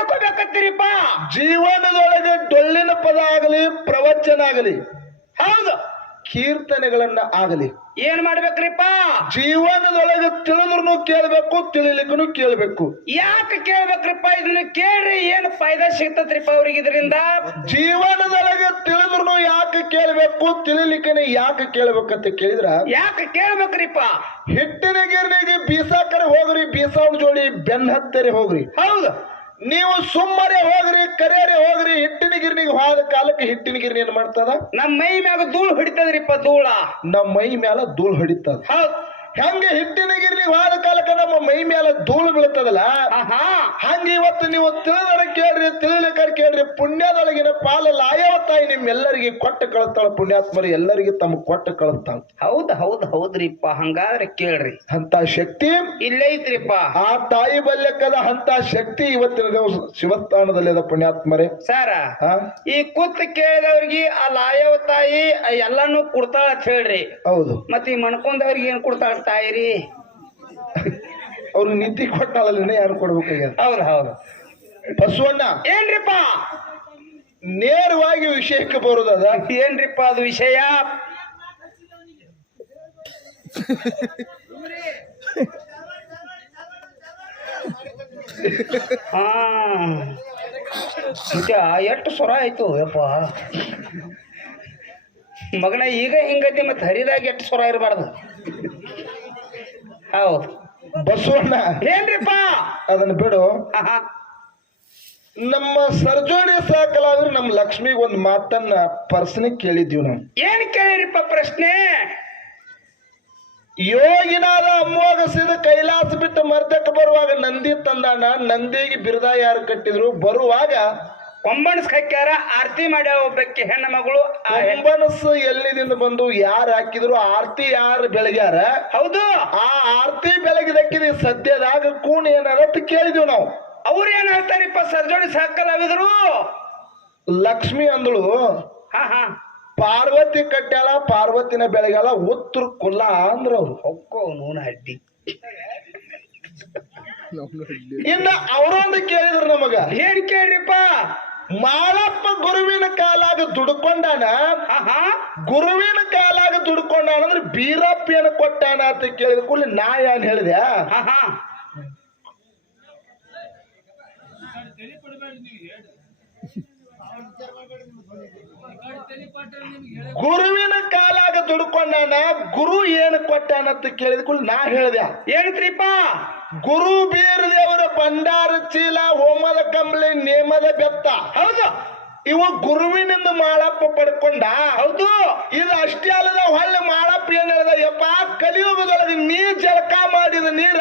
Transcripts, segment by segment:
ಮಾಡ್ಕೋಬೇಕತ್ತೀರಿಪ್ಪ? ಜೀವನದೊಳಗೆ ಡೊಳ್ಳಿನ ಪದ ಆಗಲಿ, ಪ್ರವಚನ ಆಗಲಿ, ಹೌದು, ಕೀರ್ತನೆಗಳನ್ನ ಆಗಲಿ, ಏನ್ ಮಾಡ್ಬೇಕ್ರಿಪ್ಪ? ಜೀವನದೊಳಗೆ ತಿಳಿದ್ರು ಕೇಳ್ಬೇಕು, ತಿಳಿಲಿಕ್ಕೂ ಕೇಳ್ಬೇಕು. ಯಾಕೆ ಕೇಳ್ಬೇಕ್ರಿಪ್ಪ? ಇದನ್ನ ಕೇಳ್ರಿ, ಏನ್ ಫಾಯ್ದಾ ಸಿಗ್ತತ್ರಿಪ್ಪ ಅವ್ರಿಗೆ ಇದರಿಂದ? ಜೀವನದೊಳಗೆ ತಿಳಿದ್ರು ಯಾಕೆ ಕೇಳ್ಬೇಕು, ತಿಳಿಲಿಕ್ಕನೆ ಯಾಕೆ ಕೇಳ್ಬೇಕಂತ ಕೇಳಿದ್ರ, ಯಾಕೆ ಕೇಳ್ಬೇಕ್ರಿಪ್ಪ? ಹಿಟ್ಟಿನ ಗಿರ್ನಿಗೆ ಬೀಸಾಕರೆ ಹೋಗ್ರಿ, ಬೀಸಾವ್ ಜೋಡಿ ಬೆನ್ನ ಹತ್ತರೆ ಹೋಗ್ರಿ. ಹೌದು, ನೀವು ಸುಮ್ಮನೆ ಹೋಗ್ರಿ, ಕರೆಯರೆ ಹೋಗ್ರಿ, ಹಿಟ್ಟಿನ ಗಿರ್ನಿಗೆ ಹೋದ ಕಾಲಕ್ಕೆ ಹಿಟ್ಟಿನ ಗಿರ್ನಿ ಏನ್ ಮಾಡ್ತದ? ನಮ್ಮ ಮೈ ಮ್ಯಾಗ ಧೂಳು ಹೊಡಿತದ್ರಿಪ್ಪ, ಧೂಳ ನಮ್ಮ ಮೈ ಮ್ಯಾಲ ಧೂಳು ಹೊಡಿತದ. ಹೌದು, ಹೆಂಗೆ ಹಿಟ್ಟಿನ ಗಿರ್ನಿ ಹೋದ ಕಾಲಕ್ಕೆ ನಮ್ಮ ಮೈ ಮ್ಯಾಲ ಧೂಳು ಬೀಳ್ತದಲ್ಲ, ಹಂಗ ಇವತ್ತು ನೀವು ತಿಳಿದರ ಕೇಳ್ರಿ, ತಿಳಿಲಿಕ್ಕರ್ ಕೇಳ್ರಿ. ಪುಣ್ಯದೊಳಗಿನ ಪಾಲ ಲಾಯವ ತಾಯಿ ನಿಮ್ಮೆಲ್ಲರಿಗೆ ಕೊಟ್ಟು ಕಳಿಸ್ತಾಳ. ಪುಣ್ಯಾತ್ಮರಿ ಎಲ್ಲರಿಗೆ ತಮ್ಮ ಕೊಟ್ಟು ಕಳಿಸ್ತಾಳ. ಹೌದು ಹೌದು ಹೌದ್ರಿಪ್ಪ. ಹಂಗಾದ್ರೆ ಕೇಳ್ರಿ, ಅಂತ ಶಕ್ತಿ ಇಲ್ಲೇ ಐತ್ರಿಪ್ಪ. ಆ ತಾಯಿ ಬಲ್ಯಕ್ಕದ ಅಂತ ಶಕ್ತಿ ಇವತ್ತಿನ ದಿವಸ ಶಿವಸ್ಥಾನದಲ್ಲಿ ಅದ. ಪುಣ್ಯಾತ್ಮರೇ ಸರ, ಈ ಕೂತ್ ಕೇಳಿದವ್ರಿಗೆ ಆ ಲಾಯವ ತಾಯಿ ಎಲ್ಲಾನು ಕೊಡ್ತಾಳ ಅಂತ ಹೇಳ್ರಿ. ಹೌದು, ಮತ್ ಈ ಮಣ್ಕೊಂಡವ್ರಿಗೆ ಏನ್ ಕೊಡ್ತಾಳ ತಾಯಿರಿ? ಅವ್ರಿಗೆ ನಿಧಿ ಕೊಟ್ಟಾಳಲ್ಲ, ಯಾರು ಕೊಡ್ಬೇಕಾಗ್ಯದ? ಹೌದು ಹೌದು. ಬಸವಣ್ಣ ಏನ್ರಿಪ್ಪ? ನೇರವಾಗಿ ವಿಷಯಕ್ಕೆ ಬರುದದ. ಏನ್ರಿಪ್ಪ ಅದು ವಿಷಯ? ಎಷ್ಟು ಸ್ವರ ಆಯ್ತು ಯಪ್ಪ ಮಗನ. ಈಗ ಹಿಂಗೈತಿ, ಮತ್ತೆ ಹರಿದಾಗ ಎಷ್ಟು ಸ್ವರ ಇರಬಾರ್ದು. ಹೌದು ಬಸವಣ್ಣ, ಏನ್ರಿಪ್ಪ? ಅದನ್ನ ಬಿಡು. ನಮ್ಮ ಸರ್ಜೋಡಿ ಸಹ ಕಲಾವಿದ್ರು ನಮ್ಮ ಲಕ್ಷ್ಮಿಗೆ ಒಂದು ಮಾತನ್ನ ಪರ್ಸನಿಗೆ ಕೇಳಿದ್ವಿ ನಾವು. ಏನ್ ಕೇಳಿರಿಪ್ಪ ಪ್ರಶ್ನೆ? ಯೋಗಿನಾದ ಅಮ್ಮೋಗಸಿದ ಕೈಲಾಸ ಬಿಟ್ಟು ಮರ್ದಕ್ಕೆ ಬರುವಾಗ ನಂದಿ ತಂದಾನ. ನಂದಿಗೆ ಬಿರುದ ಯಾರು ಕಟ್ಟಿದ್ರು? ಬರುವಾಗ ಕೊಂಬಣಸ್ ಹಾಕ್ಯಾರ, ಆರತಿ ಮಾಡ್ಯಾವ ಒಬ್ಬಕ್ಕೆ ಹೆಣ್ಣ ಮಗಳು. ಕೊಂಬಣಸ್ ಎಲ್ಲಿದಿಂದ ಬಂದು ಯಾರು ಹಾಕಿದ್ರು? ಆರತಿ ಯಾರು ಬೆಳಗ್ಯಾರ? ಹೌದು, ಆ ಆರತಿ ಬೆಳಗಿದಕ್ಕಿದ ಸದ್ಯದಾಗ ಕೂಣ ಏನಂತ ಕೇಳಿದ್ವಿ ನಾವು. ಅವ್ರು ಏನ್ ಹೇಳ್ತಾರಿಪ್ಪ ಸರ್ಜೋಡಿ ಸಾಕಲಾವಿದ್ರು? ಲಕ್ಷ್ಮಿ ಅಂದಳು, ಪಾರ್ವತಿ ಕಟ್ಟ್ಯಾಳ, ಪಾರ್ವತಿನ ಬೆಳಗಾಲ, ಉತ್ತರ ಕುಲ್ಲ ಅಂದ್ರ ಅವ್ರು. ಹೊಕ್ಕೋ ನೂನ ಅಡ್ಡಿ. ಇನ್ನ ಅವರೊಂದು ಕೇಳಿದ್ರು ನಮಗ. ಏನ್ ಕೇಳ್ರಿಪ್ಪ? ಮಾಳಪ್ಪ ಗುರುವಿನ ಕಾಲಾಗ ದುಡ್ಕೊಂಡಾನ, ಗುರುವಿನ ಕಾಲಾಗ ದುಡ್ಕೊಂಡಾನ ಅಂದ್ರೆ ಬೀರಪ್ಪ ಏನ ಕೊಟ್ಟಾನ ಅಂತ ಕೇಳಿದ ಕೂಡಲೇ ನಾ ಏನ್ ಹೇಳಿದೆ? ಗುರುವಿನ ಕಾಲಾಗ ದುಡ್ಕೊಂಡಾನ, ಗುರು ಏನು ಕೊಟ್ಟಾನ ಅಂತ ಕೇಳಿದ ಕೂಡಲೇ ನಾ ಹೇಳಿದೆ. ಏನತ್ರಿಪ್ಪ? ಗುರು ಬೀರ ದೇವರ ಭಂಡಾರ ಚೀಲ, ಹೋಮದ ಕಂಬಳಿ, ನೇಮದ ಬೆತ್ತ. ಹೌದು, ಇವ ಗುರುವಿನಿಂದ ಮಾಳಪ್ಪ ಪಡ್ಕೊಂಡ. ಹೌದು, ಇದು ಅಷ್ಟೇ ಅಲ್ಲದ ಹೊಳ್ಳೆ ಮಾಳಪ್ಪ ಏನ್ ಹೇಳ್ದ? ಯಪ್ಪ, ಕಲಿಯುಗದೊಳಗೆ ನೀ ಜಳಕ ಮಾಡಿದ ನೀರ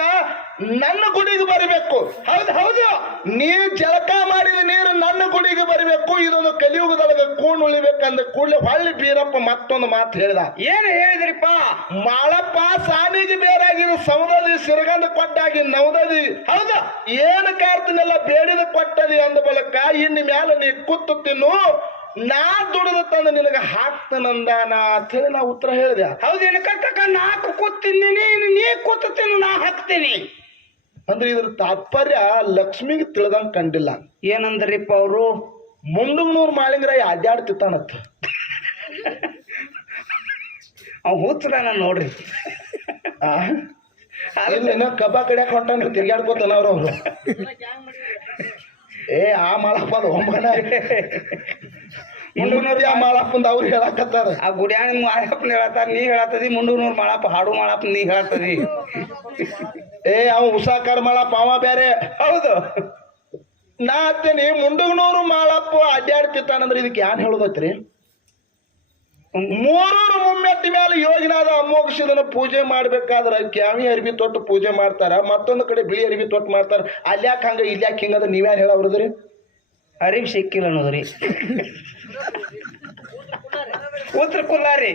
ನನ್ನ ಗುಡಿಗೆ ಬರಬೇಕು. ಹೌದು ಹೌದು, ನೀ ಜಳಕ ಮಾಡಿದ ನೀರು ನನ್ನ ಗುಡಿಗೆ ಬರಬೇಕು. ಇದೊಂದು ಕಲಿಯುಗದೊಳಗೆ ಕೂಣ್ ಉಳಿಬೇಕಂದ ಕೂಡಲೇ ಹೊಳ್ಳಿ ಬೀರಪ್ಪ ಮತ್ತೊಂದು ಮಾತು ಹೇಳ್ದ. ಏನ್ ಹೇಳಿದ್ರಿಪ್ಪ? ಮಾಳಪ್ಪ ಸಾನಿಗೆ ಬೇರಾಗಿದ್ದು ಸೌದದಿ ಸಿರಗಂದ ಕೊಟ್ಟಾಗಿ ನವದದಿ. ಹೌದ, ಏನು ಕಾರ್ತಿನೆಲ್ಲ ಬೇಡಿದ ಕೊಟ್ಟದಿ ಅಂದ ಬಳಿಕ ಇನ್ನು ಮ್ಯಾಲ ನೀ ಕೂತು ತಿನ್ನು, ನಾ ದುಡಿದ ತಂದು ನಿನಗೆ ಹಾಕ್ತನಂದಾನ ಅಂತ ಹೇಳಿ ನಾ ಉತ್ತರ ಹೇಳಿದೆ. ಹೌದೇನು ಕಟ್ಟಕ? ನಾ ಕೂತೀನಿ, ನೀ ಕೂತೀನಿ, ನಾ ಹಾಕ್ತೀನಿ ಅಂದ್ರೆ ಇದ್ರ ತಾತ್ಪರ್ಯ ಲಕ್ಷ್ಮಿಗೆ ತಿಳಿದಂಗ ಕಂಡಿಲ್ಲ. ಏನಂದ್ರಿಪ್ಪ ಅವರು? ಮುಂಡುಗ್ನೂರ್ ಮಾಳಿಂಗರಾಯ ಅಡ್ಡಾಡ್ತಿತ್ತಾನತ್ತ. ಅವ್ ಹುಚ್ಚದಾನ ನೋಡ್ರಿ. ಕಬ್ಬ ಕಡಿಯಾಕ ಹೊಂಟನ್ರಿ, ತಿರ್ಗಾಡ್ಕೋತಾನ ಅವ್ರು. ಏ ಆ ಮಾಳಪ್ಪ ಅದು ಒಮ್ಮನ ಮುಂಡುಗ್ನೂರ್ ಮಾಳಪ್ಪಂದ ಅವ್ರು ಹೇಳಕತ್ತಾರ. ಆ ಗುಡಿಯಾಣ ಮಾಳಪ್ಪನ ಹೇಳತ್ತಾರ, ನೀ ಹೇಳತ್ತದಿ. ಮುಂಡುಗ್ನೂರ್ ಮಾಳಪ್ಪ ಹಾಡು ಮಾಳಪ್ಪ ನೀ ಹೇಳತ್ತದಿ. ಏ ಅವ ಉಸಾಕಾರ ಮಾಳಪ್ಪ, ಅವ ಬೇರೆ. ಹೌದು, ನಾ ಹತ್ತೇನಿ ಮುಂಡುಗ್ನೂರು ಮಾಳಪ್ಪ ಅಡ್ಡಾಡ್ತಿತ್ತಾನಂದ್ರೆ ಇದಕ್ಕೆ ಏನ್ ಹೇಳುದತ್ರಿ? ಮೂರೂರು ಮುಮ್ಮೆಟ್ಟಿ ಮೇಲೆ ಯೋಗಿನಾದ ಅಮೋಘಸಿದನ ಪೂಜೆ ಮಾಡ್ಬೇಕಾದ್ರ ಕ್ಯಾವಿ ಅರ್ಬಿ ತೊಟ್ಟು ಪೂಜೆ ಮಾಡ್ತಾರ, ಮತ್ತೊಂದು ಕಡೆ ಬಿಳಿ ಅರ್ಬಿ ತೊಟ್ಟು ಮಾಡ್ತಾರ. ಅಲ್ಯಾಕ ಹಂಗ ಇಲ್ಯಾಕ ಹಿಂಗದ ನೀವ್ಯಾರು ಹೇಳವ್ರದ್ರಿ? ಅರಿವಿ ಸಿಕ್ಕಿಲ್ಲ ಅನ್ನೋದ್ರಿ. ಉತ್ತರ ಕುಲ್ಲಾರಿ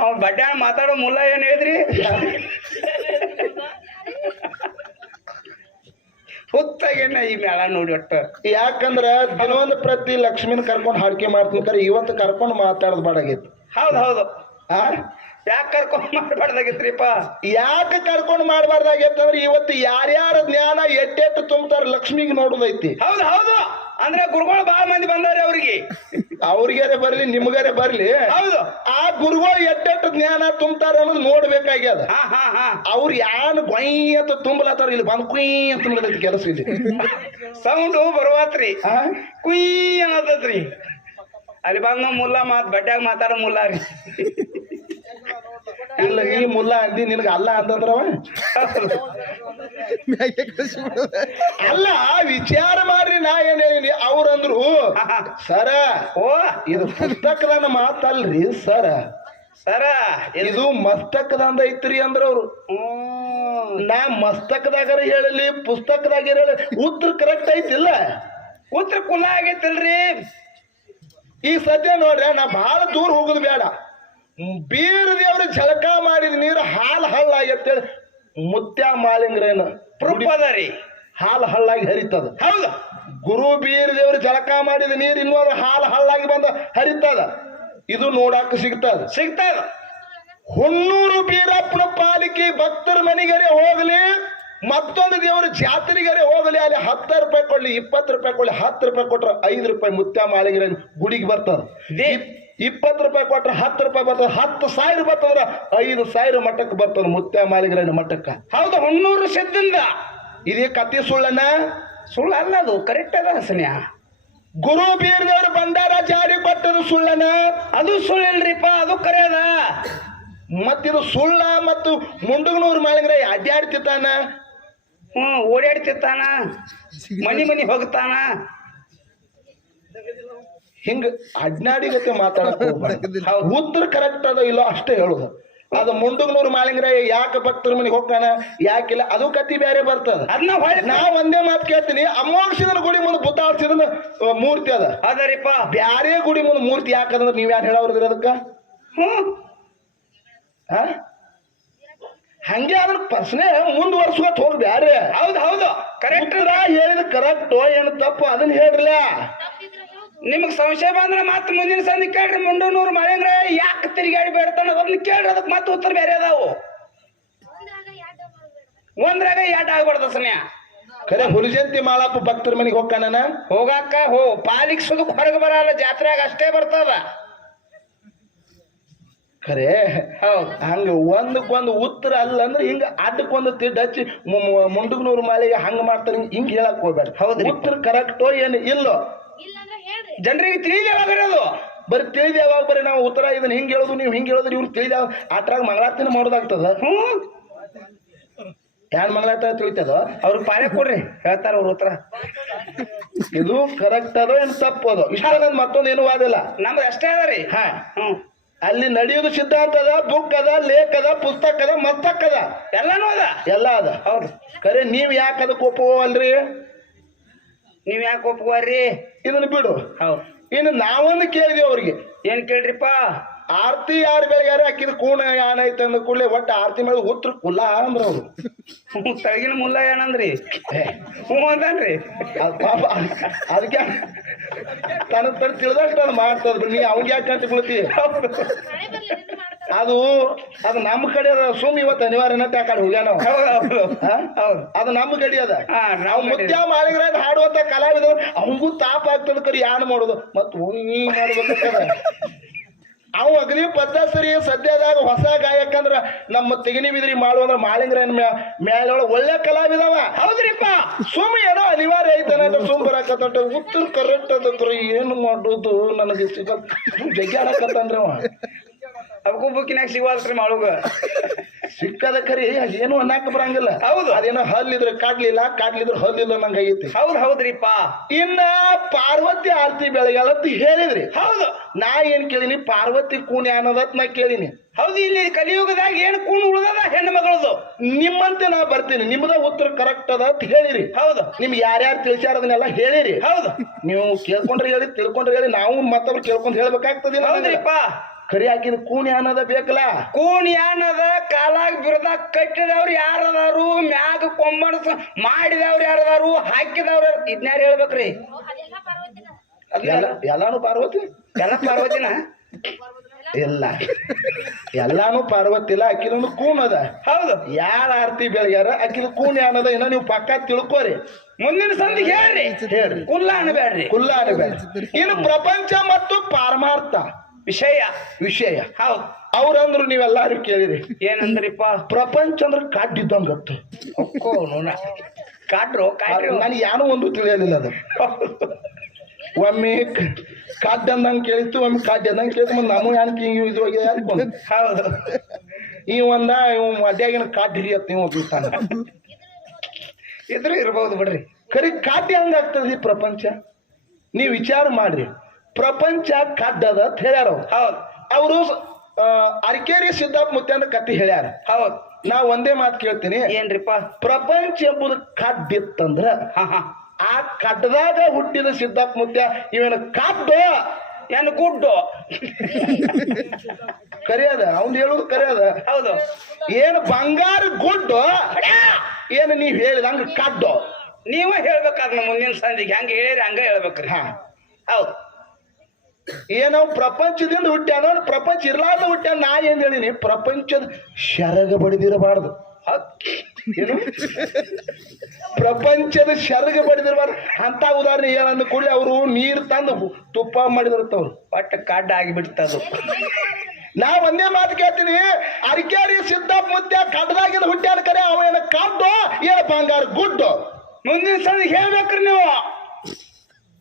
ಅವ ಬಡ್ಯಾಣ ಮಾತಾಡೋ ಮುಲ್ಲ ಏನ್ ಹೇಳಿದ್ರಿ? ಹುತ್ತಾಗೇನ ಈ ಮೇಳ ನೋಡಿ ಒಟ್ಟು. ಯಾಕಂದ್ರ ದಿನವೊಂದು ಪ್ರತಿ ಲಕ್ಷ್ಮಿನ ಕರ್ಕೊಂಡು ಹಾಡಿಕೆ ಮಾಡ್ತೀನಿ, ಇವತ್ತು ಕರ್ಕೊಂಡು ಮಾತಾಡೋದು ಬಾಡಾಗೈತಿ. ಹೌದು ಹೌದು, ಯಾಕೆ ಕರ್ಕೊಂಡ್ ಮಾಡ್ಬಾರ್ದಾಗಿತ್ರಿಪ್ಪ? ಯಾಕೆ ಕರ್ಕೊಂಡು ಮಾಡ್ಬಾರ್ದಾಗೈತಂದ್ರೆ ಇವತ್ತು ಯಾರ್ಯಾರ ಜ್ಞಾನ ಎಟ್ಟೆಟ್ಟು ತುಂಬ್ತಾರ ಲಕ್ಷ್ಮಿಗೆ ನೋಡುದೈತಿ. ಹೌದು ಹೌದು, ಅಂದ್ರೆ ಗುರುಗಳು ಬಹಳ ಮಂದಿ ಬಂದಾರೆ ಅವ್ರಿಗೆ. ಅವ್ರಿಗಾರೆ ಬರ್ಲಿ ನಿಮ್ಗಾರೆ ಬರ್ಲಿ, ಹೌದು, ಆ ಗುರುಗಳು ಎಟ್ಟೆಟ್ಟು ಜ್ಞಾನ ತುಂಬ್ತಾರ ಅನ್ನೋದು ನೋಡ್ಬೇಕಾಗ್ಯದ. ಹಾ ಹಾ ಹಾ. ಅವ್ರು ಯಾನ್ ಗೊಯ್ ಅಂತ ತುಂಬಲತ್ತಾರ, ಇಲ್ಲಿ ಬಂದ್ ಕುಯ್ ಅಂತ ತುಂಬಲೈತಿ ಕೆಲಸ ಇಲ್ಲಿ. ಸೌಂಡು ಬರುವಾತ್ರಿ, ಆ? ಕುಯ್ ಅನ್ನತತ್ರಿ. ಅಲ್ಲಿ ಬಂದ ಮುಲ್ಲ ಬಡ್ಡ್ಯಾಗ ಮಾತಾಡೋ ಮುಲ್ಲ ರೀ. ಇಲ್ಲ ಈ ಮುಲ್ಲ ಅಂದಿ ನಿನಗ ಅಲ್ಲ ಅಂತಂದ್ರವ ಅಲ್ಲ. ವಿಚಾರ ಮಾಡ್ರಿ, ನಾ ಏನ್ ಹೇಳಿನಿ. ಅವ್ರಂದ್ರು ಸರ ಓ ಇದು ಪುಸ್ತಕದ ಮಾತಲ್ರಿ ಸರ, ಸರ ಇದು ಮಸ್ತಕದಂದ ಐತ್ರಿ ಅಂದ್ರ ಅವ್ರು. ನಾ ಮಸ್ತಕದಾಗರ ಹೇಳಲಿ ಪುಸ್ತಕದಾಗ ಹೇಳಿ ಉತ್ತರ ಕರೆಕ್ಟ್ ಐತಿಲ್ಲ. ಉತ್ತರ ಕುಲ್ಲ ಆಗೈತಿಲ್ರಿ. ಈ ಸದ್ಯ ನೋಡ್ರಿ, ನಾ ಬಹಳ ದೂರ ಹೋಗುದು ಬೇಡ. ಬೀರ ದೇವ್ರ ಝಳಕ ಮಾಡಿದ ನೀರು ಹಾಲು ಹಳ್ಳಾಗತ್ತೇಳಿ ಮುತ್ಯ ಮಾಲಿಂಗ್ರೇನ ಪ್ರೂಫ್ ಅದ ರೀ. ಹಾಲು ಹಳ್ಳಾಗಿ ಹರಿತದ. ಹೌದು, ಗುರು ಬೀರ ದೇವ್ರ ಝಳಕ ಮಾಡಿದ ನೀರು ಇನ್ನೊಂದು ಹಾಲು ಹಳ್ಳಾಗಿ ಬಂದ ಹರಿತದ. ಇದು ನೋಡಾಕ ಸಿಗ್ತದ. ಸಿಗ್ತದ. ಹುಣ್ಣೂರು ಬೀರಪ್ಪನ ಪಾಲಿಕೆ ಭಕ್ತರ ಮನೆಗರೆ ಹೋಗಲಿ, ಮತ್ತೊಂದು ದೇವರ ಜಾತ್ರೆಗರೆ ಹೋಗಲಿ, ಅಲ್ಲಿ 10 ರೂಪಾಯಿ ಕೊಡ್ಲಿ, 20 ರೂಪಾಯಿ ಕೊಡ್ಲಿ, 10 ರೂಪಾಯಿ ಕೊಟ್ರ 5 ರೂಪಾಯಿ ಮುತ್ಯ ಮಾಲಿಂಗ್ರ ಗುಡಿಗೆ ಬರ್ತದ. 20 ರೂಪಾಯಿ ಕೊಟ್ರ 10 ರೂಪಾಯಿ ಬರ್ತದ. 10,000 ಬರ್ತದ್ರ 5,000 ಮಟ್ಟಕ್ಕೆ ಬರ್ತದ ಮುತ್ಯ ಮಾಲಿಂಗ್ರನ ಮಟ್ಟಕ್ಕ. ಹೌದು, ಹೊನ್ನೂರು ಸಿದ್ದಿಂದ. ಇದೇ ಕತ್ತಿ ಸುಳ್ಳನ? ಸುಳ್ಳು ಅಲ್ಲ, ಅದು ಕರೆಕ್ಟ್ ಅದ ಹಸನ್ಯ. ಗುರು ಬೀರದೇವ್ರ ಭಂಡಾರ ಜಾರಿ ಕೊಟ್ಟದು ಸುಳ್ಳನ? ಅದು ಸುಳ್ಳು ಇಲ್ರಿಪ್ಪ, ಅದು ಕರೆಯದ. ಮತ್ತಿದು ಸುಳ್ಳ ಮತ್ತು ಮುಂಡಗನೂರು ಮಾಲಿಂಗ್ರ ಅಡ್ಡಾಡ್ತಿತ್ತಾನ, ಓಡಾಡ್ತಿರ್ತಾನ, ಮನಿ ಹೋಗ್ತಾನ. ಹಿಂಗ ಅಡ್ನಾಡಿಗತ್ತೆ ಮಾತಾಡಕ್ ಉತ್ತರ ಕರೆಕ್ಟ್ ಅದ ಇಲ್ಲ ಅಷ್ಟೇ ಹೇಳುದು. ಅದು ಮುಂಡಗನೂರು ಮಾಲಿಂಗ್ರ ಯಾಕೆ ಭಕ್ತರ ಮನೆಗೆ ಹೋಗ್ತಾನ ಯಾಕಿಲ್ಲ ಅದು ಕತ್ತಿ ಬೇರೆ ಬರ್ತದ. ಅದನ್ನ ನಾ ಒಂದೇ ಮಾತು ಕೇಳ್ತೀನಿ, ಅಮೋಕ್ಷದ ಗುಡಿ ಮುಂದೆ ಬುದ್ಧಾಡ್ಸಿದ ಮೂರ್ತಿ ಅದ ಅದರಿಪ್ಪ. ಬ್ಯಾರೆ ಗುಡಿ ಮುಂದೆ ಮೂರ್ತಿ ಯಾಕಂದ್ರೆ ನೀವ್ ಯಾರು ಹೇಳವ್ರದ್ರಿ ಅದಕ್ಕ? ಹಂಗೆ ಅದ್ರ ಪ್ರಶ್ನೆ ಮುಂದುವರ್ಸ್ಕೊತ್ ಹೋಗಿ ಬ್ಯಾರೆ. ಹೌದು ಹೌದು, ಕರೆಕ್ಟ್ ಹೇಳಿದ ಕರೆಕ್ಟ್ ಏನು ತಪ್ಪು ಅದನ್ನ ಹೇಳ್ರಲ್ಲ. ನಿಮಗ್ ಸಂಶಯ ಬಂದ್ರೆ ಮತ್ತೆ ಮುಂದಿನ ಸಂಧಿ ಕೇಳ್ರಿ. ಮುಂಡನೂರು ಮಾಲಿಂಗ್ರ ಯಾಕೆ ತಿರುಗಾಡಿ ಬೇಡ್ತಾನ ಅದನ್ನ ಕೇಳ್ರಿ, ಅದಕ್ಕೆ ಮತ್ತೆ ಉತ್ತರ ಬೇರೆ ಅದಾವು. ಒಂದ್ರಾಗ ಯಾಟ ಆಗ್ಬಾರ್ದ ಸಮಯ. ಖರೆ ಹುಲಿಜಂತಿ ಮಾಳಪ್ಪ ಭಕ್ತರ ಮನೆಗೆ ಹೋಗ್ಕಾನ ಹೋಗಾಕ ಪಾಲಿಗೆ ಸುದಕ್ ಹೊರಗೆ ಬರಲ್ಲ, ಜಾತ್ರೆಯಾಗ ಅಷ್ಟೇ ಬರ್ತದ. ಖರೆ ಹಂಗ ಒಂದಕ್ಕೊಂದು ಉತ್ತರ ಅಲ್ಲ ಅಂದ್ರೆ ಹಿಂಗ ಅಡ್ಡಕ್ಕೊಂದು ತಿಡ್ಡ ಹಚ್ಚಿ ಮುಂಡಗನೂರು ಮಾಲಿಗೆ ಹಂಗ ಮಾಡ್ತಾರ, ಹಿಂಗ ಹೇಳಕ್ ಹೋಗ್ಬೇಡ. ಹೌದು, ಉತ್ತರ ಕರೆಕ್ಟೋ ಏನು ಇಲ್ಲೋ ಜನರಿಗೆ ತಿಳಿದೇವಾಗ್ರಿ. ಅದು ಬರೀ ತಿಳಿದ ಯಾವಾಗ ಬರೀ ನಾವು ಉತ್ತರ ಇದನ್ನ ಹಿಂಗ್ ಹೇಳೋದು ನೀವು ಹಿಂಗ್ ಹೇಳೋದು ಇವ್ರು ತಿಳಿದ ಆಟ್ರಾಗ ಮಂಗಳಾರತಿನ ಮಾಡೋದಾಗ್ತದ. ಯಾನ್ ಮಂಗಳಾರತಿ ತಿಳಿತದ? ಅವ್ರಿಗೆ ಪಾಳೆ ಕೊಡ್ರಿ, ಹೇಳ್ತಾರ ಅವ್ರ ಉತ್ತರ. ಇದು ಕರೆಕ್ಟ್ ಅದೋ ಏನು ತಪ್ಪು ಅದೋ ಇಷ್ಟ ಮತ್ತೊಂದು ಏನು ವಾದಿಲ್ಲ, ನಮ್ದು ಅಷ್ಟೇ ಅದ ರೀ. ಅಲ್ಲಿ ನಡೆಯೋದು ಸಿದ್ಧಾಂತ ಅದ, ಬುಕ್ ಅದ, ಲೇಖ ಅದ, ಪುಸ್ತಕ ಅದ, ಮಸ್ತಕ್ ಅದ, ಎಲ್ಲಾನು ಅದ. ಎಲ್ಲ ಅದ. ಹೌದು, ಖರೆ ನೀವ್ ಯಾಕೆ ಅದಕ್ಕೆ ಒಪ್ಪುವಲ್ರಿ? ನೀವ್ ಯಾಕೆ ಒಪ್ಕೋರಿ? ಇದನ್ನ ಬಿಡು. ಹೌದು, ಇನ್ನು ನಾವೊಂದು ಕೇಳಿದ್ವಿ ಅವ್ರಿಗೆ. ಏನ್ ಕೇಳ್ರಿಪ್ಪ? ಆರ್ತಿ ಯಾರು ಬೆಳಗಾರ ಹಾಕಿದ ಕೂಣ ಯಾನ ಐತೆ ಅಂದ ಕೂಡಲೇ ಒಟ್ಟ ಆರ್ತಿ ಮೇಲೆ ಉತ್ತರ ಕುಲ್ಲ ಅಂದ್ರ ಅವ್ರು. ತಳಗಿನ ಮುಲ್ಲ ಏನಂದ್ರಿ? ಅಂದನ್ರಿ. ಪಾಪ ಅದಕ್ಕೆ ತನ್ನ ತಿಳಿದಷ್ಟು ಅದು ಮಾಡ್ತದ. ನೀ ಅವ್ಗೆ ಯಾಕೆ ಅಂತ ಬೀಳ್ತಿ? ಅದು ನಮ್ಮ ಕಡೆ ಅದ. ಸುಮ್ ಇವತ್ತು ಅನಿವಾರ್ಯನ ಆ ಕಡೆ ಹೋಗ್ಯ ನಾವು. ಅದು ನಮ್ಮ ಕಡೆ ಅದ. ನಾವು ಮುತ್ಯ ಮಾಲಿಂಗ್ರ ಹಾಡುವಂತ ಕಲಾವಿದ ಅವಂಗೂ ತಾಪ ಆಗ್ತದ. ಕರಿ ಯಾನ್ ಮಾಡೋದು ಮತ್ ಮಾಡ್ಬೇಕಂತ ಅವ್ ಅಗ್ನಿ ಪದ್ಧಸರಿ ಸದ್ಯದಾಗ ಹೊಸ ಗಾಯಕ ಅಂದ್ರ ನಮ್ಮ ತೆಗಿನಿ ಬಿದ್ರಿ ಮಾಡುವಂದ್ರ ಮಾಲಿಂಗ್ರನ್ ಮ್ಯಾಲೊಳಗ ಒಳ್ಳೆ ಕಲಾವಿದವ. ಹೌದ್ರಿಪ್ಪ, ಸುಮ್ ಏನೋ ಅನಿವಾರ್ಯ ಐತನ ಸುಮ್ ಬರಾಕತ್ತ. ಉತ್ತರ ಕರೆಕ್ಟ್ ಅದಕ್ರಿ ಏನು ಮಾಡೋದು ನನಗೆ ಸಿಗ ಜಗ್ಗಾಡಕತ್ತಂದ್ರ ಅವಕ್ಕೂ ಬುಕ್ಕಿನಾಗ ಸಿಗಲ್ರಿ ಮಾಳುಗ ಸಿಕ್ಕದ ಕರಿ ಏನು ಅನ್ನಕ್ ಬರಂಗಿಲ್ಲ. ಹೌದು, ಅದೇನೋ ಹಲ್ಲಿದ್ರೆ ಕಾಡ್ಲಿದ್ರೆ ಹಲ್ಲಿಲ್ಲ ನಂಗ ಐತಿ. ಹೌದ್ ಹೌದ್ರಿಪ್ಪ. ಇನ್ನ ಪಾರ್ವತಿ ಆರತಿ ಬೆಳಗಾಲತ್ ಹೇಳಿದ್ರಿ. ಹೌದು, ನಾ ಏನ್ ಕೇಳಿನಿ ಪಾರ್ವತಿ ಕೂಣಿ ಅನ್ನೋದತ್ ನಾ ಕೇಳಿನಿ. ಹೌದು, ಇಲ್ಲಿ ಕಲಿಯುಗದಾಗ ಏನ್ ಕೂಣ್ ಉಳ್ದದ ಹೆಣ್ಣು ಮಗಳದು. ನಿಮ್ಮಂತೆ ನಾ ಬರ್ತೀನಿ, ನಿಮ್ದ ಉತ್ತರ ಕರೆಕ್ಟ್ ಅದ ಅಂತ ಹೇಳಿರಿ. ಹೌದು, ನಿಮ್ಗೆ ಯಾರ್ಯಾರು ತಿಳಿಸ್ಯಾರ ಅದನ್ನೆಲ್ಲ ಹೇಳಿರಿ. ಹೌದು, ನೀವು ಕೇಳ್ಕೊಂಡ್ರೆ ಹೇಳಿ ತಿಳ್ಕೊಂಡ್ರೆ ಹೇಳಿ, ನಾವು ಮತ್ತೊಬ್ರು ಕೇಳ್ಕೊಂಡ್ ಹೇಳ್ಬೇಕಾಗ್ತದೆ. ಹೌದ್ರಿಪ್ಪ, ಕರಿ ಹಾಕಿದ ಕೂಣಿ ಅನ್ನೋದ ಬೇಕಲ್ಲ. ಕೂಣಿ ಅನ್ನೋದ ಕಾಲಾಗ ಬಿರದಾಗ ಕಟ್ಟಿದವ್ರು ಯಾರದಾರು, ಮ್ಯಾಗ ಕೊಂಬಣಸ ಮಾಡಿದವ್ರು ಯಾರದಾರು, ಹಾಕಿದವ್ರು ಇದನ್ಯಾರು ಹೇಳ್ಬೇಕ್ರಿ? ಎಲ್ಲಾನು ಪಾರ್ವತಿ. ಎಲ್ಲ ಪಾರ್ವತಿನ ಇಲ್ಲ ಎಲ್ಲಾನು ಪಾರ್ವತಿಲ್ಲ ಅಕ್ಕಿನೊಂದು ಕೂನ್ ಅದ. ಹೌದು. ಯಾರ ಆರ್ತಿ ಬೆಳಗ್ಯಾರ ಅಕ್ಕಿನ ಕೂನ್ ಏನದ ಇನ್ನ ನೀವು ಪಕ್ಕ ತಿಳ್ಕೋರಿ. ಮುಂದಿನ ಸಂದಿಗೆ ಹೇಳ್ರಿ. ಹೇಳ್ರಿ. ಕುಲ್ಲ ಅನ್ಬೇಡ್ರಿ. ಕುಲ್ಲ ಅನ್ಬೇಡ. ಇನ್ನು ಪ್ರಪಂಚ ಮತ್ತು ಪಾರಮಾರ್ಥ ವಿಷಯ. ಹೌದು. ಅವ್ರಂದ್ರು ನೀವೆಲ್ಲಾರು ಕೇಳಿರಿ ಏನಂದ್ರಿಪ್ಪ? ಪ್ರಪಂಚ ಅಂದ್ರೆ ಕಾಡ್ಡಿದ್ದಂಗತ್ತ. ಕಾಡ್ರು ನನಗೆ ಏನೋ ಒಂದು ತಿಳಿಯಲಿಲ್ಲ ಅದು. ಒಮ್ಮೆ ಕಾಡ್ ಅಂದಂಗೆ ಕೇಳಿತ್ತು, ಒಮ್ಮೆ ಕಾಡ್ಡಿ ಅಂದಂಗೆ ಕೇಳಿತ್ತು. ಮತ್ತೆ ನಮ್ಮ ಯಾಕೆ ಇದ್ರೊಳಗೆ ಯಾರಿಗೆ ಬಂದು ಹೌದು. ಇವ್ ಅಡ್ಯಾಗಿನ ಕಾಡ್ ಹಿರಿಯತ್ ನೀವು ಒಬ್ಬತಾನ ಇದ್ರು ಇರ್ಬೋದು ಬಿಡ್ರಿ. ಕರಿ ಕಾಡ್ಡಿ ಹಂಗಾಗ್ತದೆ ಈ ಪ್ರಪಂಚ. ನೀವು ವಿಚಾರ ಮಾಡ್ರಿ. ಪ್ರಪಂಚ ಕಾಡ್ಡದ ಅಂತ ಹೇಳ್ಯಾರ ಹೌದು. ಅವರು ಅರಕೇರಿ ಸಿದ್ದಾಪ್ ಮುತ್ಯಂದ ಕತ್ತಿ ಹೇಳ್ಯಾರ. ಹೌದು. ನಾ ಒಂದೇ ಮಾತು ಕೇಳ್ತೀನಿ. ಏನ್ರಿಪ್ಪ? ಪ್ರಪಂಚ ಎಂಬುದು ಕಾಡ್ಡಿತ್ತಂದ್ರ ಆ ಕಡ್ಡದಾಗ ಹುಟ್ಟಿದ ಸಿದ್ದಾಪ್ ಮುತ್ಯ ಇವನ ಕಾಡ್ಡು ಏನು ಗುಡ್ಡು ಕರಿಯದ. ಅವ್ನು ಹೇಳುದು ಕರಿಯದ. ಹೌದು. ಏನು ಬಂಗಾರ ಗುಡ್ಡು ಏನು ನೀವ್ ಹೇಳಿದ ಹಂಗ ಕಾಡ್ಡು ನೀವ ಹೇಳ್ಬೇಕಾದ್ರ ಮುಂದಿನ ಸಂದಿಗೆ ಹಂಗ ಹೇಳಿರಿ ಹಂಗ ಹೇಳ್ಬೇಕ್ರಿ. ಹೌದು. ಏನವ್ ಪ್ರಪಂಚದಿಂದ ಹುಟ್ಟ್ಯಾನ, ಪ್ರಪಂಚ ಇರ್ಲಾರ್ದ ಹುಟ್ಟ್ಯಾನ. ನಾ ಏನ್ ಹೇಳಿನಿ, ಪ್ರಪಂಚದ ಶರಗ ಬಡಿದಿರಬಾರ್ದು. ಏನು ಪ್ರಪಂಚದ ಶರಗ ಬಡಿದಿರಬಾರ್ದು ಅಂತ ಉದಾಹರಣೆ ಏನಂದ ಕೂಡಲೇ ಅವರು ನೀರು ತಂದು ತುಪ್ಪ ಮಾಡಿದಿರ್ತವ್ರು ಒಟ್ಟು ಕಾಡ್ಡ ಆಗಿಬಿಡ್ತದು. ನಾ ಒಂದೇ ಮಾತು ಕೇಳ್ತೀನಿ. ಅರಕೇರಿ ಸಿದ್ದಾಪ್ ಮುತ್ಯ ಕಡ್ದಾಗಿಂದ ಹುಟ್ಟ್ಯಾನ ಕರೆ ಅವ ಏನ ಕಾಡ್ಡು ಏನ ಬಂಗಾರ ಗುಡ್ಡು. ಮುಂದಿನ ಸಂದಿಗೆ ಹೇಳ್ಬೇಕ್ರಿ ನೀವು.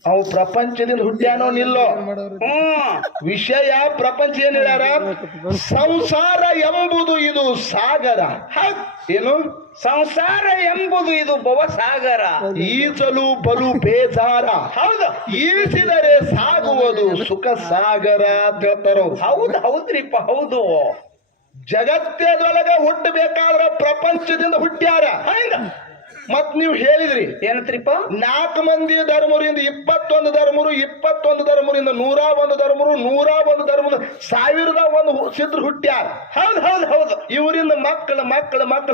ಅವು ಪ್ರಪಂಚದಿಂದ ಹುಟ್ಟ್ಯಾನೋ ನಿಲ್ಲೋ ವಿಷಯ. ಪ್ರಪಂಚ ಏನ್ ಹೇಳ್ಯಾರ? ಸಂಸಾರ ಎಂಬುದು ಇದು ಸಾಗರ. ಏನು ಸಂಸಾರ ಎಂಬುದು ಇದು ಭವಸಾಗರ. ಈಸಲು ಬಲು ಬೇಜಾರ. ಹೌದು. ಈಸಿದರೆ ಸಾಗುವುದು ಸುಖ ಸಾಗರ ಅಂತ ಹೇಳ್ತಾರ. ಹೌದು. ಹೌದ್ರಿಪ್ಪ. ಹೌದು. ಜಗತ್ತದೊಳಗ ಹುಟ್ಟಬೇಕಾದ್ರ ಪ್ರಪಂಚದಿಂದ ಹುಟ್ಟ್ಯಾರ. ಮತ್ ನೀವು ಹೇಳಿದ್ರಿ ಏನತ್ರಿಪ್ಪ? 4 ಮಂದಿ ಧರ್ಮರಿಂದ 21 ಧರ್ಮರು, 21 ಧರ್ಮರಿಂದ 101 ಧರ್ಮರು, 101 ಧರ್ಮದ 1001 ಸಿದ್ಧರು ಹುಟ್ಟ್ಯಾರ. ಹೌದು. ಹೌದು. ಹೌದು. ಇವರಿಂದ ಮಕ್ಕಳು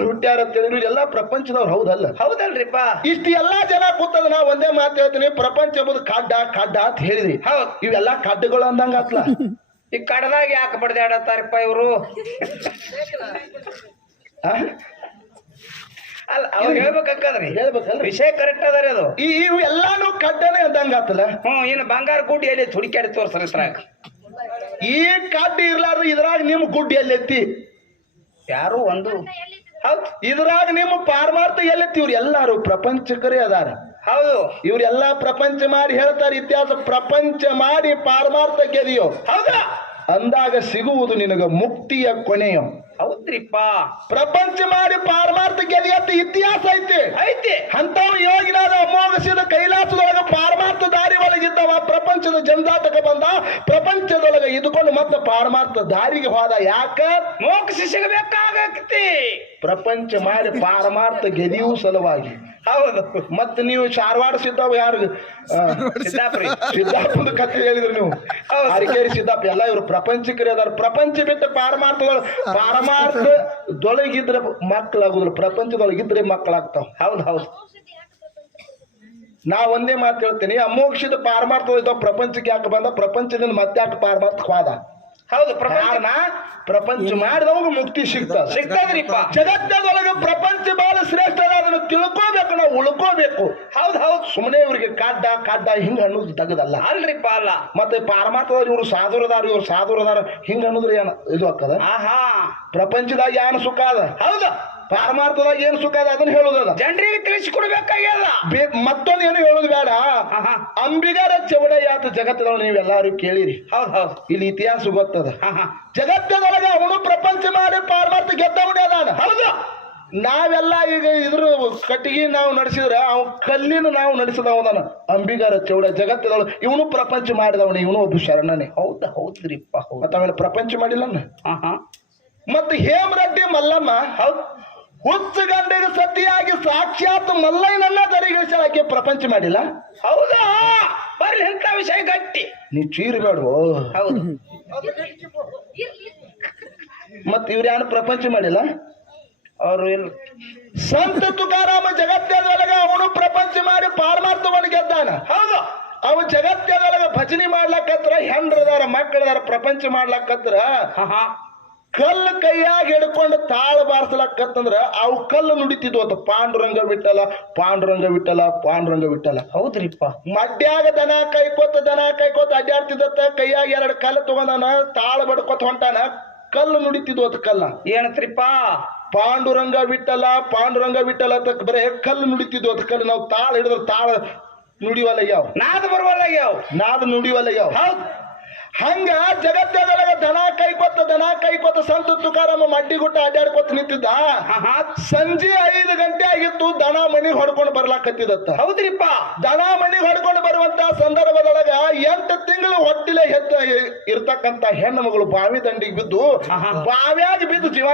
ಹುಟ್ಟ್ಯಾರ ಅಂತ ಹೇಳಿದ್ರು. ಎಲ್ಲಾ ಪ್ರಪಂಚದವ್ರು ಹೌದಲ್ಲ? ಹೌದಲ್ರಿಪ್ಪ. ಇಷ್ಟು ಎಲ್ಲಾ ಜನ ಕೂತದ. ನಾ ಒಂದೇ ಮಾತು ಹೇಳ್ತೀನಿ. ಪ್ರಪಂಚ ಎಂಬುದು ಕಾಡ್ಡ ಅಂತ ಹೇಳಿದ್ರಿ. ಹೌದು. ಇವೆಲ್ಲಾ ಕಾಡ್ಡುಗಳು ಅಂದಂಗ ಆತ್ಲ. ಈ ಕಡದಾಗ ಯಾಕೆ ಬಡ್ದಾಡತ್ತಾರಪ್ಪ ಇವರು? ಅಲ್ಲ ಅವ್ರು ಹೇಳ್ಬೇಕಂದ್ರಿ ವಿಷಯ ಕರೆಕ್ಟ್ ಅದಾರಿ ಅದು. ಇವು ಎಲ್ಲಾನು ಕಡ್ಡನೆ ಅಂದಂಗ ಆತಲ್ಲ. ಇನ್ನು ಬಂಗಾರ ಗುಡ್ಡಿ ಎಲ್ಲಿ ಹುಡುಕಾಡಿ ತೋರ್ಸ್ರ ಇದ್ರಾಗ. ಈ ಕಡ್ಡಿ ಇರ್ಲಾರ್ದು ಇದ್ರಾಗ ನಿಮ್ ಗುಡ್ಡಿ ಎಲ್ಲೆತ್ತಿ? ಯಾರು ಒಂದು. ಹೌದು. ಇದ್ರಾಗ ನಿಮ್ಮ ಪಾರಮಾರ್ಥ ಎಲ್ಲೆತ್ತಿ? ಇವ್ರು ಎಲ್ಲಾರು ಪ್ರಪಂಚಕರೇ ಅದಾರ. ಹೌದು. ಇವ್ರೆಲ್ಲಾ ಪ್ರಪಂಚ ಮಾಡಿ ಹೇಳ್ತಾರೆ ಇತಿಹಾಸ. ಪ್ರಪಂಚ ಮಾಡಿ ಪಾರಮಾರ್ಥ ಗೆದಿಯೋ ಹೌದಾ ಅಂದಾಗ ಸಿಗುವುದು ನಿನಗ ಮುಕ್ತಿಯ ಕೊನೆಯೋ. ಹೌದ್ರಿಪ್ಪ. ಪ್ರಪಂಚ ಮಾಡಿ ಪಾರಮಾರ್ಥ ಗೆದಿಯತ್ತ ಇತಿಹಾಸ ಐತಿ. ಅಂತವ್ ಯೋಗಿನಾದ ಅಮೋಘಸಿದ ಕೈಲಾಸದೊಳಗ ಪಾರಮಾರ್ಥ ದಾರಿ ಒಳಗಿದ್ದವ ಪ್ರಪಂಚದ ಜಂಜಾಟಕ ಬಂದ. ಪ್ರಪಂಚದೊಳಗ ಇದ್ಕೊಂಡು ಮತ್ತೆ ಪಾರಮಾರ್ಥ ದಾರಿಗೆ ಹೋದ. ಯಾಕ? ಮೋಕ್ಷ ಸಿಗಬೇಕಾಗತ್ತಿ. ಪ್ರಪಂಚ ಮಾಡಿ ಪಾರಮಾರ್ಥ ಗೆದಿಯೂ ಸಲುವಾಗಿ. ಹೌದು. ಮತ್ತೆ ನೀವು ಧಾರವಾಡ ಸಿದ್ದಾಪ ಯಾರು ಸಿದ್ದಾಪದ ಕಥೆ ಹೇಳಿದ್ರು ನೀವು. ಅರಕೇರಿ ಸಿದ್ದಾಪ ಎಲ್ಲ ಇವರು ಪ್ರಪಂಚಕರೇ ಅದಾರ. ಪ್ರಪಂಚ ಬಿಟ್ಟ ಪಾರಮಾರ್ಥದೊಳಗಿದ್ರೆ ಮಕ್ಕಳಾಗುದ್ರ, ಪ್ರಪಂಚದೊಳಗಿದ್ರೆ ಮಕ್ಕಳಾಗ್ತಾವ. ಹೌದು. ಹೌದು. ನಾ ಒಂದೇ ಮಾತು ಹೇಳ್ತೀನಿ. ಅಮೋಕ್ಷದ ಪಾರಮಾರ್ಥದ ಪ್ರಪಂಚಕ್ಕೆ ಯಾಕೆ ಬಂದ? ಪ್ರಪಂಚದಿಂದ ಮತ್ತೆ ಯಾಕೆ ಪಾರಮಾರ್ಥ ಹೋದ? ಹೌದು. ಕಾರಣ ಪ್ರಪಂಚ ಮಾಡಿದವಾಗ ಮುಕ್ತಿ ಸಿಗ್ತದ್ರಿಪ್ಪ. ಜಗತ್ತದೊಳಗೆ ಪ್ರಪಂಚ ಬಹಳ ಶ್ರೇಷ್ಠ ಅದ. ಅದನ್ನು ತಿಳ್ಕೋಬೇಕು, ನಾವು ಉಳ್ಕೋಬೇಕು. ಹೌದು. ಹೌದು. ಸುಮ್ಮನೆ ಇವ್ರಿಗೆ ಕಾಡ್ಡ ಹಿಂಗ ಅನ್ನೋದು ತಗದಲ್ಲ ಅಲ್ರಿಪ್ಪ. ಅಲ್ಲ ಮತ್ತೆ ಪಾರಮಾರ್ಥದವ್ರು ಇವ್ರು ಸಾಧುರದಾರ ಹಿಂಗ ಅನ್ನೋದ್ರ ಏನ್ ಇದು ಆಗ್ತದ? ಪ್ರಪಂಚದಾಗ ಏನ್ ಸುಖ ಅದ? ಹೌದಾ? ಪಾರಮಾರ್ಥದಾಗ ಏನ್ ಸುಖ ಅದ ಅದನ್ನ ಹೇಳುದಲ್ಲ. ಜನರಿಗೆ ತಿಳಿಸಿಕೊಡ್ಬೇಕಾಗ್ಯದ. ಮತ್ತೊಂದು ಏನು ಹೇಳುದು ಬೇಡ. ಅಂಬಿಗರ ಚೌಡಯ್ಯಾತ ಜಗತ್ತದೊಳಗೆ ನೀವೆಲ್ಲಾರು ಕೇಳಿರಿ. ಹೌದು. ಹೌದು. ಇಲ್ಲಿ ಇತಿಹಾಸ ಗೊತ್ತದ. ಜಗತ್ತದೊಳಗೆ ಅವನು ಪ್ರಪಂಚ ಮಾಡಿ ಪಾರಮಾರ್ಥ ಗೆದ್ದವನೇ ಅದಾನ. ಹೌದು. ನಾವೆಲ್ಲ ಈಗ ಇದ್ರ ಕಟ್ಟಿಗೆ ನಾವು ನಡೆಸಿದ್ರ ಅವ್ ಕಲ್ಲಿನ ನಾವು ನಡೆಸಿದವನ ಅಂಬಿಗರ ಚೌಡ ಜಗತ್ತದೊಳಗೆ ಇವನು ಪ್ರಪಂಚ ಮಾಡಿದವನು. ಇವನು ಒಬ್ಬ ಶರಣನೇ. ಹೌದಾ? ಹೌದ್ರಿಪ್ಪ. ಮತ್ತ ಆಮೇಲೆ ಪ್ರಪಂಚ ಮಾಡಿಲ್ಲ. ಮತ್ತೆ ಹೇಮರೆಡ್ಡಿ ಮಲ್ಲಮ್ಮ ಹುಚ್ಚ ಗಂಡಿಗೆ ಸತಿಯಾಗಿ ಸಾಕ್ಷಾತ್ ಮಲ್ಲಯ್ಯನನ್ನ ದರಿಗಿಳಿಸಲಾಕೆ ಪ್ರಪಂಚ ಮಾಡಿಲ್ಲ. ಹೌದಾ? ಬರ್ಲಿ ಎಂತ ವಿಷಯ ಗಟ್ಟಿ. ನೀ ಚೀರಿ ಬೇಡವೋ. ಹೌದು. ಮತ್ ಇವ್ರ ಯಾರು ಪ್ರಪಂಚ ಮಾಡಿಲ್ಲ? ಅವರು ಇಲ್ಲ. ಸಂತ ತುಕಾರಾಮ ಜಗತ್ತದೊಳಗ ಅವನು ಪ್ರಪಂಚ ಮಾಡಿ ಪಾರಮಾರ್ಥವನ್ನು ಗೆದ್ದಾನ. ಹೌದು. ಅವ ಜಗತ್ತದೊಳಗ ಭಜನೆ ಮಾಡ್ಲಕತ್ರ ಹೆಂಡ್ರದಾರ ಮಕ್ಕಳದಾರ ಪ್ರಪಂಚ ಮಾಡ್ಲಕತ್ರ ಕಲ್ಲು ಕೈಯಾಗ ಹಿಡ್ಕೊಂಡು ತಾಳ ಬಾರಿಸ್ಲಕತ್ತಂದ್ರ ಅವು ಕಲ್ಲು ನುಡಿತಿದ್ವು ಅಂತ ಪಾಂಡುರಂಗ ವಿಠಲ ಪಾಂಡುರಂಗ ವಿಠಲ ಪಾಂಡುರಂಗ ವಿಠಲ. ಹೌದ್ರಿಪ್ಪ. ಮಡ್ಯಾಗ ದನ ಕೈಕೋತ ಅಡ್ಡಾಡ್ತಿದ್ದತ್ತ ಕೈಯಾಗ 2 ಕಲ್ಲು ತಗೊಂಡಾನ ತಾಳ ಬಡ್ಕೋತ ಹೊಂಟಾನ ಕಲ್ಲು ನುಡಿತಿದ್ವು ಅಂತ ಕಲ್ಲ. ಏನತ್ರಿಪ್ಪ? ಪಾಂಡುರಂಗ ವಿಠಲ ಪಾಂಡುರಂಗ ವಿಠಲ ಅಂತ ಬರೇ ಕಲ್ಲು ನುಡಿತಿದ್ವು ಅಂತ ಕಲ್ಲು. ನಾವು ತಾಳ ಹಿಡಿದ್ರೆ ತಾಳ ನುಡಿವಲ್ಲ ಯಾವ, ನಾದ ಬರುವಲ್ಲ ಯಾವ, ನಾದ ನುಡಿವಲ್ಲ ಯಾವ. ಹೌದ್. ಹಂಗ ಜಗತ್ತದೊಳಗ ದನ ಕೈಕೋತ ಸಂತ ತುಕಾರಾಮ ಮಡ್ಡಿಗುಟ್ಟ ಅಡ್ಡಾಡ್ಕೊತ ನಿಂತಿದ್ದ. ಸಂಜೆ 5 ಗಂಟೆ ಆಗಿತ್ತು, ದನ ಮನಿಗ್ ಹೊಡ್ಕೊಂಡು ಬರ್ಲಾಕತ್ತಿದತ್ತ. ಹೌದ್ರಿಪ್ಪ. ದನ ಮನಿಗ್ ಹೊಡ್ಕೊಂಡು ಬರುವಂತ ಸಂದರ್ಭದೊಳಗ 8 ತಿಂಗಳು ಹೊಟ್ಟಿಲೆ ಹೆತ್ತ ಇರ್ತಕ್ಕಂತ ಹೆಣ್ಣು ಮಗಳು ಬಾವಿ ದಂಡಿಗೆ ಬಿದ್ದು ಬಾವ್ಯಾಗ ಬಿದ್ದು ಜೀವ